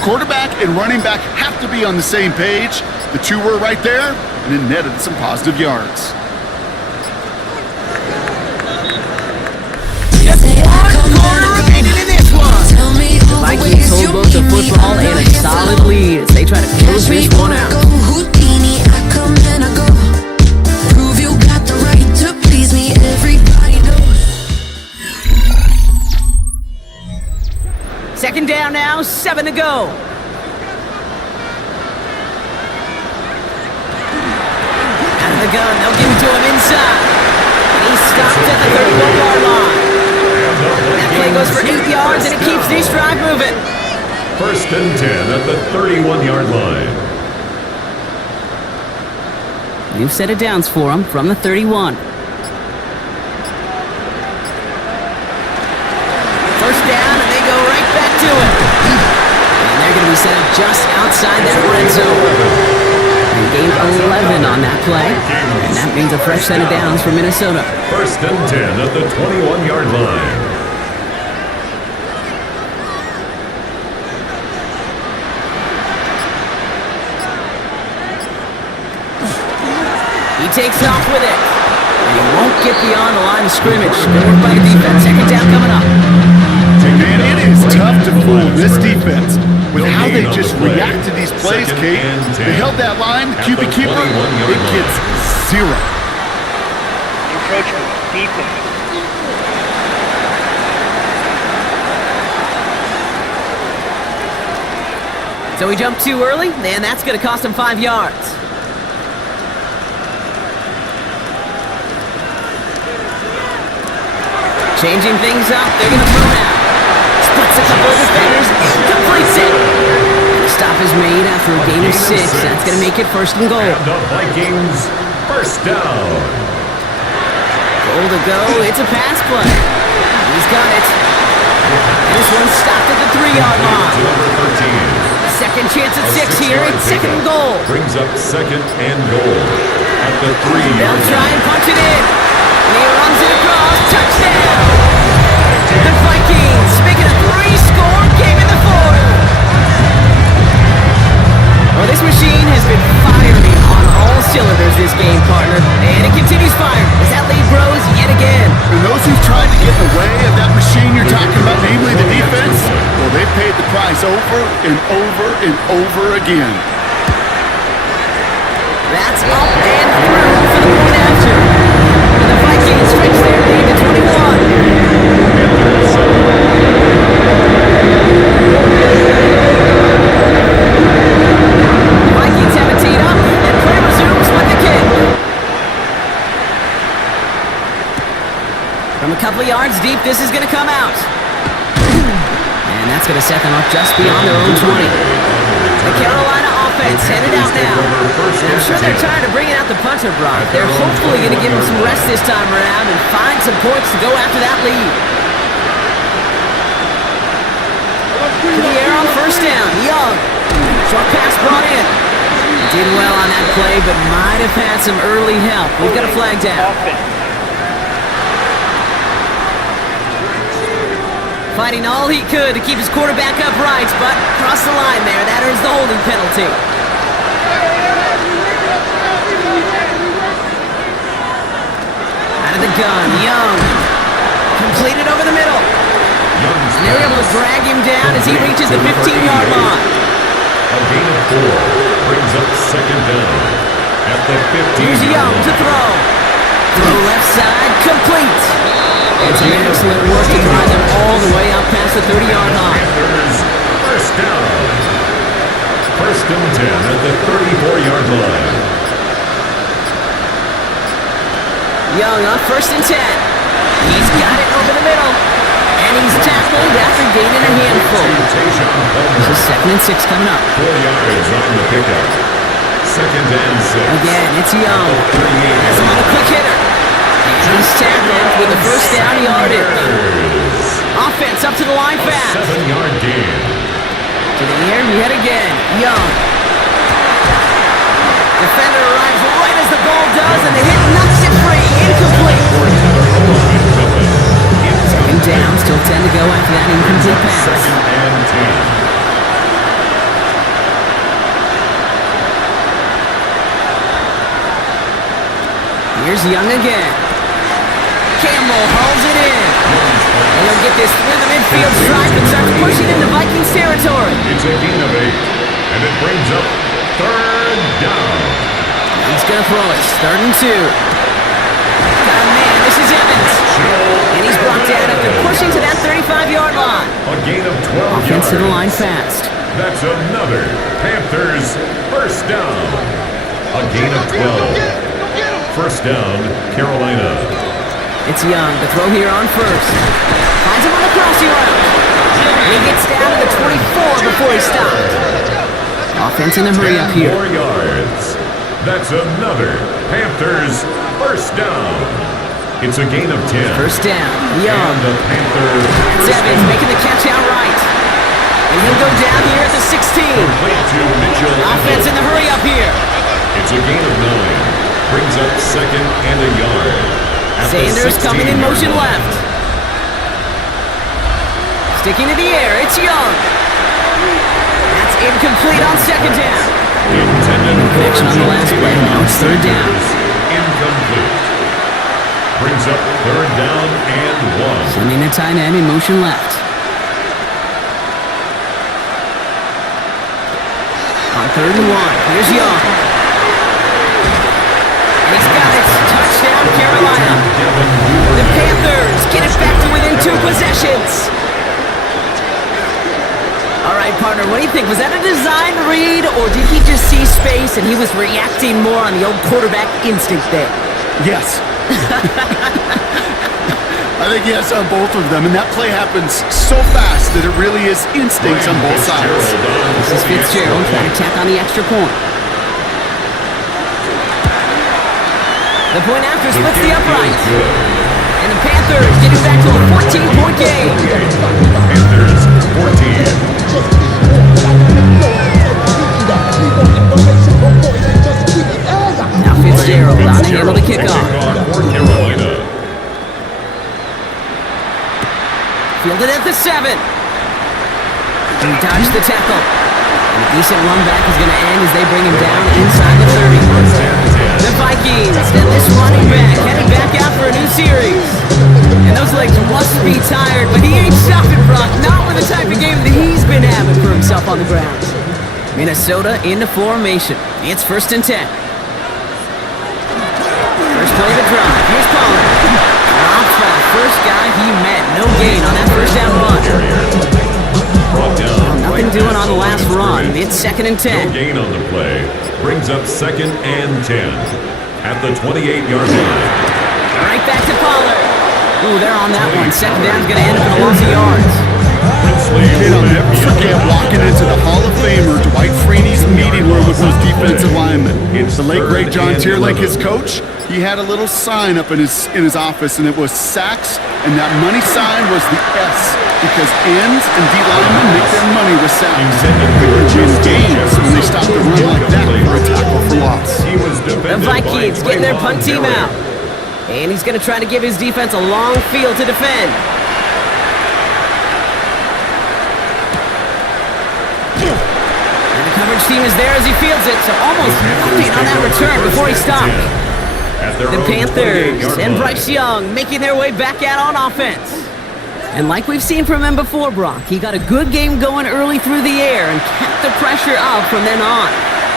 Quarterback and running back have to be on the same page. The two were right there, and it netted some positive yards. Just one quarter remaining in this one. The Vikings hold both the football and a solid lead as they try to close this one out. Second down now, 7 to go. Out of the gun, they'll give it to him inside. And he's stopped at the 31-yard line. That play goes for 8 yards, and it keeps this drive moving. First and 10 at the 31-yard line. New set of downs for him from the 31. First down, and they go right back to it. And they're going to be set up just outside that red zone. And gain 11 on that play. And that means a fresh set of downs for Minnesota. First and 10 at the 21-yard line. He takes off with it. And he won't get beyond the line of scrimmage. Good work by the defense. Second down coming up. Man, it is tough to fool this defense with how they just react to these plays, Kate. They held that line, QB keeper, it gets 0. Encroachment, defense. So he jumped too early, and that's going to cost him 5 yards. Changing things up, they're going to move out. Splits a couple of defenders, completes it. And the stop is made after a gain of 6. That's going to make it first and goal. And the Vikings, first down. Goal to go, it's a pass play. He's got it. And this one's stopped at the 3-yard line. Number 13. Second chance at 6 here, it's second and goal. Brings up second and goal at the 3-yard They'll line. try and punch it in. And he runs it across, touchdown. The Vikings making a 3-score game in the fourth. Well, this machine has been firing on all cylinders this game, partner. And it continues firing as that lead grows yet again. And those who've tried to get in the way of that machine you're talking about, namely the defense, well, they paid the price over and over and over again. That's up and through for the point after. And the Vikings stretch their lead to 21. Vikings have it teed up, and play resumes with the kick. From a couple of yards deep, this is going to come out. And that's going to set them up just beyond their own 20. The Carolina offense headed out now. And I'm sure they're tired of bringing out the punter, Brock. They're hopefully going to give him some rest this time around and find some points to go after that lead. To the air on first down, Young. Short pass brought in. Did well on that play, but might have had some early help. We've got a flag down. Fighting all he could to keep his quarterback upright, but crossed the line there. That earns the holding penalty. Out of the gun, Young. Completed over the middle. And they're able to drag him down as he reaches the 15-yard line. A gain of 4 brings up second down at the 15. Here's Young to throw. Throw left side, complete. It's an excellent work to drive them all the way up past the 30-yard line. Panthers, first down. First and 10 at the 34-yard line. Young on first and 10. He's got it over the middle. And he's tackled after gaining a handful. This is second and 6 coming up. 4 yards on the pickup. Second and 6. Again, it's Young. Has him on a quick hitter. And he's tackled with the first down yardage. Offense up to the line fast. 7-yard gain. To the air, yet again. Young. Defender arrives right as the ball does, and the hit knocks it free. Incomplete. Second down, still 10 to go after that incomplete pass. Second and 10. Here's Young again. Campbell hauls it in. And he'll get this through the midfield stripe and starts pushing into Vikings territory. It's a gain of 8, and it brings up 3rd down. He's going to throw it. 3rd and 2. Got a man. This is Evans. And he's brought down after pushing to that 35-yard line. A gain of 12 Offense to the line yards. fast. That's another Panthers first down. A gain of 12. First down, Carolina. It's Young. The throw here on first. Finds him on the crossing route. And he gets down to the 24 before he stopped. Offense in a hurry up 10 here. more yards. That's another Panthers first down. It's a gain of 10. First down. Young. And the Panthers That's Evans making the catch outright. And he'll go down here at the 16. complete to Mitchell. Offense in the hurry up here. It's a gain of 9. Brings up 2nd and a yard. At the Sanders coming in 16-yard motion line. left. Sticking to the air. It's Young. That's incomplete on 2nd down. Intended for Connection on the last play. Now it's 3rd down. Incomplete. Brings up 3rd down and 1. Sending a tight end in motion left. On 3rd and 1. Here's Young. And he's got it. Touchdown, Carolina. The Panthers get it back to within 2 possessions. All right, partner, what do you think? Was that a design read, or did he just see space and he was reacting more on the old quarterback instinct there? Yes. I think yes on both of them, and that play happens so fast that it really is instincts on both sides. This is Fitzgerald trying to tack on the extra point. The point after splits the upright. And the Panthers get it back to a 14-point game. Panthers 14. Now Fitzgerald on to handle the kickoff. For Carolina. Fielded at the 7. He dodged the tackle. And a decent run back is going to end as they bring him down inside the 30. The Vikings and this running back headed back out for a new series. And those legs must be tired, but he ain't stopping, Brock. Not with the type of game that he's been having for himself on the ground. Minnesota into formation. It's 1st and 10. First play of the drive. Here's Pollard. Drops for the first guy he met. No gain on that first down run. Brought down. Nothing doing on the last run. It's 2nd and 10. No gain on the play. Brings up 2nd and 10 at the 28-yard line. Right back to Pollard. Ooh, they're on that one. 2nd down's going to end up in a loss of yards. Kid, I'll never forget walking into the Hall of Famer Dwight Freeney's meeting room with those defensive linemen. The late great John Tierlake, his coach, he had a little sign up in his office, and it was sacks, and that money sign was the S, because ends and D linemen make their money with sacks. They were in games when they stopped the run like that for a tackle for loss. The Vikings getting their punt team out. And he's going to try to give his defense a long field to defend. And the coverage team is there as he fields it, so almost nothing on that return before he stopped. The Panthers and Bryce Young making their way back out on offense. And like we've seen from him before, Brock, he got a good game going early through the air and kept the pressure up from then on.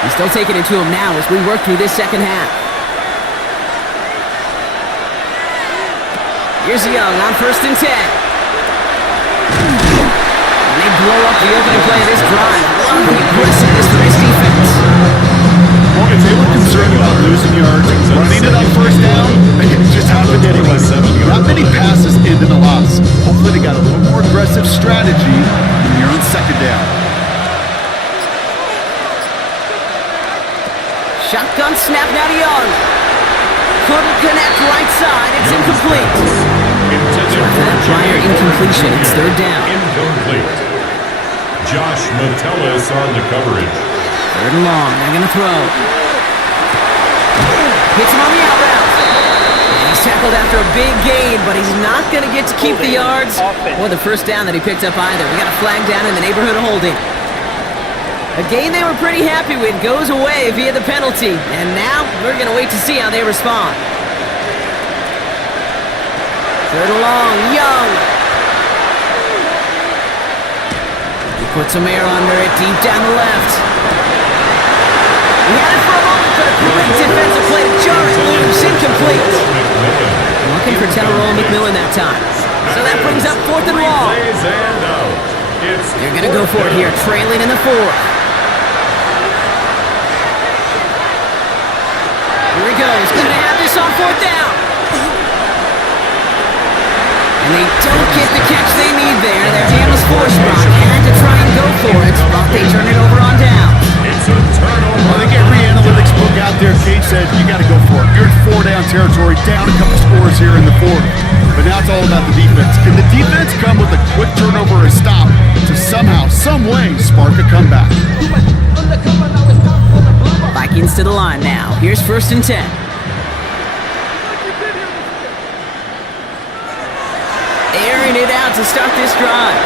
He's still taking it to him now as we work through this second half. Here's Young on 1st and 10. And they blow up the opening play of this drive. Love the aggressiveness for this defense. Well, if they were concerned about losing yards, running it on 1st down, it just happened anyway. Not many passes into the loss. Hopefully they got a little more aggressive strategy when you're on 2nd down. Shotgun snap now to Young. Couldn't connect right side. It's incomplete. After that prior incompletion, it's 3rd down. Incomplete. Josh Metellus on the coverage. 3rd and long. They're going to throw. Hits him on the out route. And he's tackled after a big gain, but he's not going to get to keep the yards or the 1st down that he picked up either. We got a flag down in the neighborhood of holding. A game they were pretty happy with goes away via the penalty, and now we're going to wait to see how they respond. Third and long, Young. He puts some air under it, deep down the left. He had it for a moment, but a great defensive play to jar it loose, incomplete. Looking for Tyrone McMillan that time. So that brings up 4th and long. They're going to go for it here, trailing in the 4th. Here he goes, going to have this on 4th down. And they don't get the catch they need there. Their hand was forced, Brock. Had to try and go for it, but they turn it over on down. It's a turnover. Well, they get re-analytics book out there. Kate said, you got to go for it. You're in 4-down territory, down a couple scores here in the 4th. But now it's all about the defense. Can the defense come with a quick turnover or stop to somehow, some way, spark a comeback? Vikings to the line now. Here's 1st and 10. Airing it out to start this drive.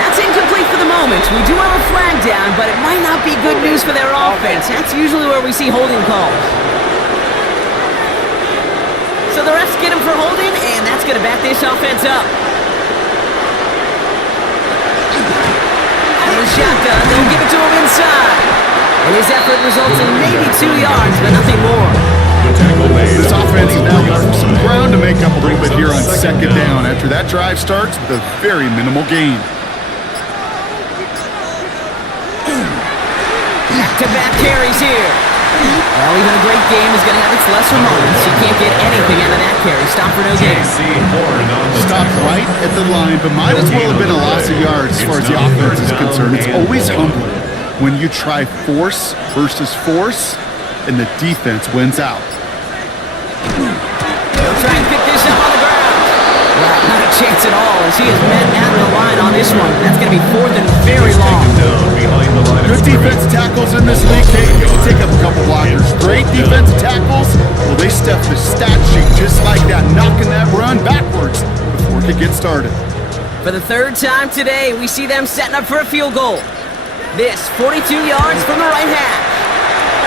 That's incomplete for the moment. We do have a flag down, but it might not be good news for their offense. That's usually where we see holding calls. So the refs get him for holding, and that's going to back this offense up. Out of the shotgun, they'll give it to him inside. And his effort results in maybe 2 yards, but nothing more. This offense has now got some ground to make up a little bit here on 2nd down after that drive starts with a very minimal gain. Back-to-back carries here. Well, even a great game is going to have its lesser moments. You can't get anything out of that carry. Stop for no gain. Stop right at the line, but might as well have been a loss of yards as far as the offense is concerned. It's always humbling when you try force versus force and the defense wins out. He'll try and pick this up on the ground. Well, not a chance at all as he is met at the line on this one. That's going to be 4th and very long. Good defensive tackles in this league, you can take up a couple blockers. Great defensive tackles, well, they step the stat sheet just like that, knocking that run backwards before it could get started. For the 3rd time today, we see them setting up for a field goal. This, 42 yards from the right hash.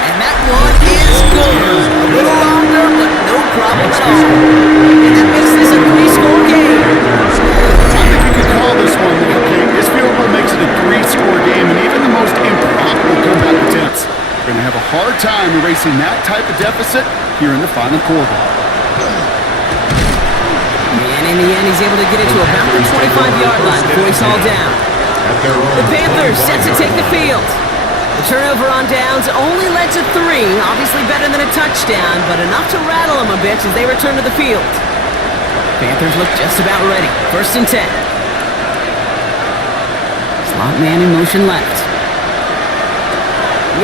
And that one is good. A little longer, but no problem at all. And that makes this a 3-score game. I think you could call this one, King. This field goal makes it a 3-score game, and even the most improbable comeback attempts are going to have a hard time erasing that type of deficit here in the final quarter. And in the end, he's able to get it to about the 25-yard line before he's hauled down. The Panthers set to take the field. The turnover on downs only led to 3, obviously better than a touchdown, but enough to rattle them a bit as they return to the field. Panthers look just about ready. 1st and 10. Slot man in motion left.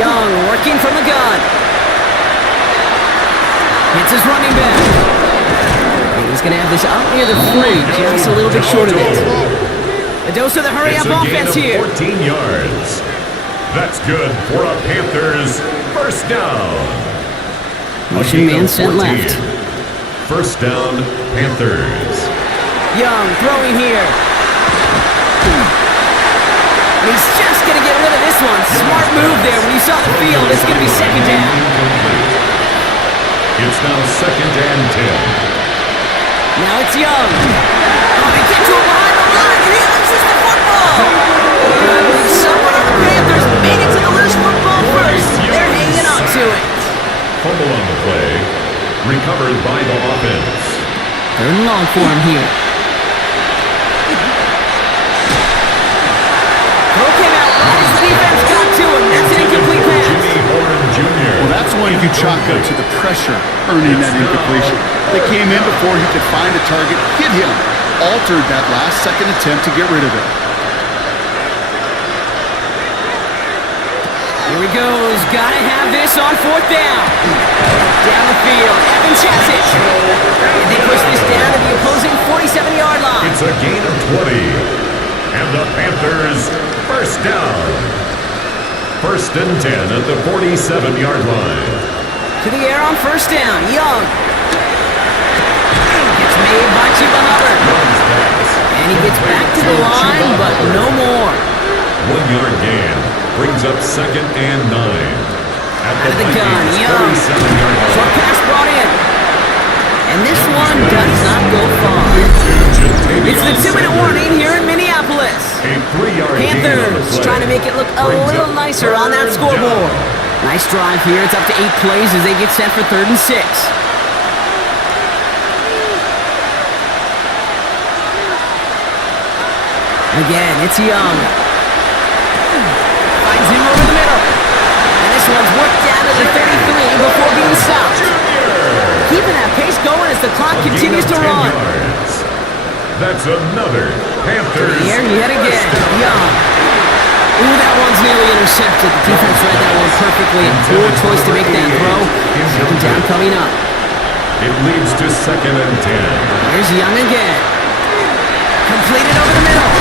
Young working from the gun. Hits his running back. And he's going to have this out near the 3, just a little bit short of it. A dose of the hurry-up offense here. 14 yards. That's good for a Panthers 1st down. Motion man sent left. 1st down, Panthers. Young throwing here. And he's just going to get rid of this one. Smart move there when you saw the field. It's going to be 2nd down. It's now 2nd and 10. Now it's Young. Oh, they get to him behind the line, and he loses the football. I believe someone on the Panthers made it to the loose football first. They're hanging on to it. Fumble on the play. Recovered by the offense. 3rd and long for him here. Throw came out right as the defense got to him. That's an incomplete pass. Well, that's one you chalk up to the pressure earning that incompletion. They came in before he could find a target, hit him, altered that last-second attempt to get rid of it. Here he goes. Gotta have this on 4th down. Down the field. Evans has it. And they push this down to the opposing 47-yard line. It's a gain of 20. And the Panthers 1st down. 1st and 10 at the 47-yard line. To the air on 1st down. Young. Gets made by Chuba Hubbard. And he gets back to the line, but no more. 1-yard gain. Brings up 2nd and 9. At Out of the gun, Young. 37-yard line. Short pass brought in. And this one does not go far. should take It's the 2-minute warning here in Minneapolis. A 3-yard gain on the Panthers play. trying to make it look a Brings little up nicer on that third scoreboard. down. Nice drive here. It's up to 8 plays as they get set for 3rd and 6. Again, it's Young. Finds him over the middle. And this one's worked down to the 33 before being stopped. Keeping that pace going as the clock continues to run. Yards. That's another Panthers. Here, yet again, Young. Ooh, that one's nearly intercepted. The defense read that one perfectly. A poor choice to make that throw. 2nd down coming up. It leads to 2nd and 10. Here's Young again. Completed over the middle.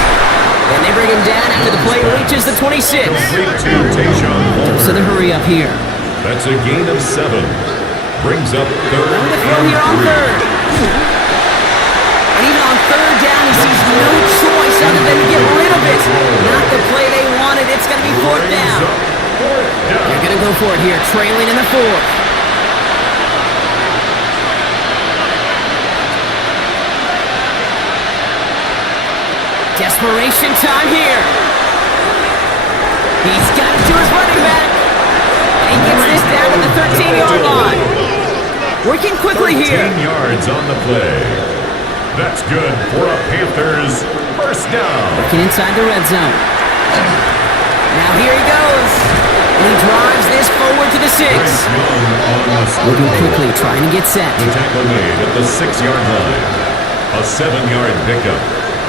And they bring him down after the play reaches the 26. Complete to Tayshaun So the Horn. hurry up here. That's a gain of 7. Brings up 3rd Over the throw and here on 3. 3rd. And even on 3rd down, he sees no choice other than to get rid of it. Not the play they wanted. It's going to be 4th down. They're going to go for it here, trailing in the 4th. Desperation time here. He's got it to his running back. And he gets this down to the 13-yard line. Working quickly 13 here. yards on the play. That's good for a Panthers first down. Looking inside the red zone. Now here he goes. And he drives this forward to the 6. Young on the Moving scoreboard. quickly, trying to get set. The tackle made at the 6-yard line. A 7-yard pickup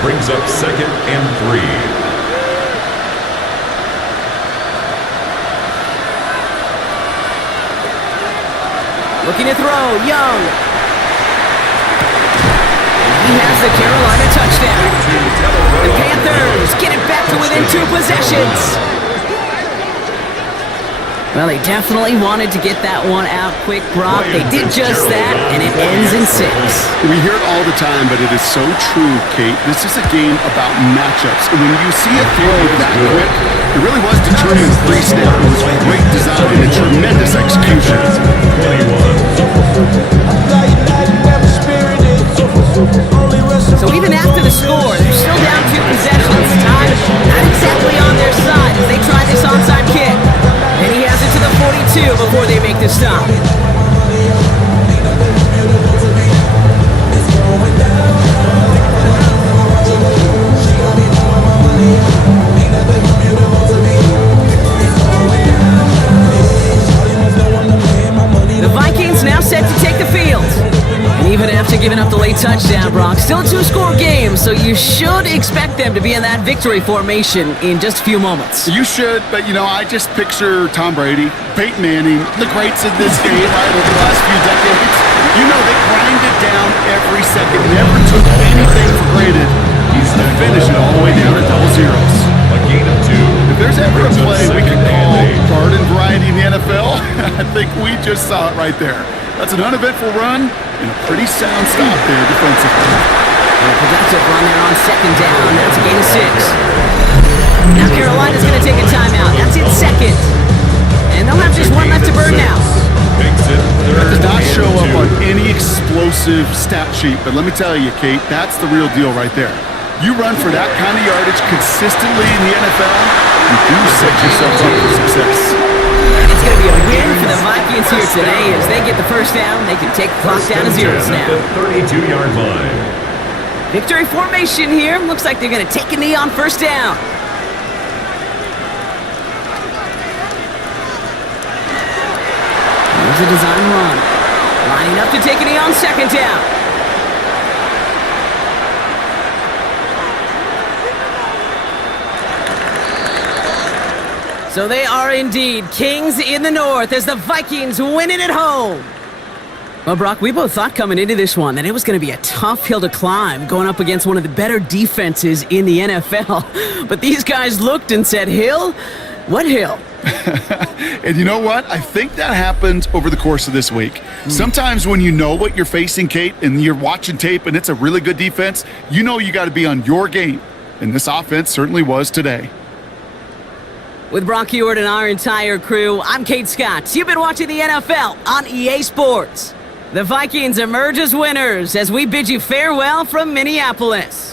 brings up 2nd and 3. Looking to throw, Young. And he has the Carolina touchdown. The Panthers get it back to within 2 possessions. Well, they definitely wanted to get that one out quick, Brock. They did just that, and it ends in 6. We hear it all the time, but it is so true, Kate. This is a game about matchups. And when you see a throw that quick, it really was determined pre-snap. It was great design and tremendous execution. 21. So even after the score, they're still down 2 possessions. Time not exactly on their side as they try this onside kick. And he has it to the 42 before they make the stop. The Vikings now set to take the field. And even after giving up the late touchdown, Brock, still a 2-score game, so you should expect them to be in that victory formation in just a few moments. You should, but I just picture Tom Brady, Peyton Manning, the greats of this game, right, over the last few decades. They grinded down every second, never took anything for granted. Used to finish it all the way down to double zeros. A gain of 2. If there's ever a play we can call garden variety in the NFL, I think we just saw it right there. That's an uneventful run and a pretty sound stop there defensively. A productive run there on 2nd down. That's a gain of 6. Now Carolina's going to take a timeout. That's in 2nd. And they'll have just one left to burn now. That does not show up on any explosive stat sheet, but let me tell you, Kate, that's the real deal right there. You run for that kind of yardage consistently in the NFL, you do set yourself up for success. And it's going to be a win for the Vikings here today as they get the first down. They can take the clock down to 0 now. 32-yard line. Victory formation here. Looks like they're going to take a knee on 1st down. Here's a design run. Lining up to take a knee on 2nd down. So they are indeed kings in the north as the Vikings win it at home. Well, Brock, we both thought coming into this one that it was going to be a tough hill to climb going up against one of the better defenses in the NFL. But these guys looked and said, Hill? What hill? And you know what? I think that happened over the course of this week. Sometimes when you know what you're facing, Kate, and you're watching tape and it's a really good defense, you got to be on your game. And this offense certainly was today. With Brock Heward and our entire crew, I'm Kate Scott. You've been watching the NFL on EA Sports. The Vikings emerge as winners as we bid you farewell from Minneapolis.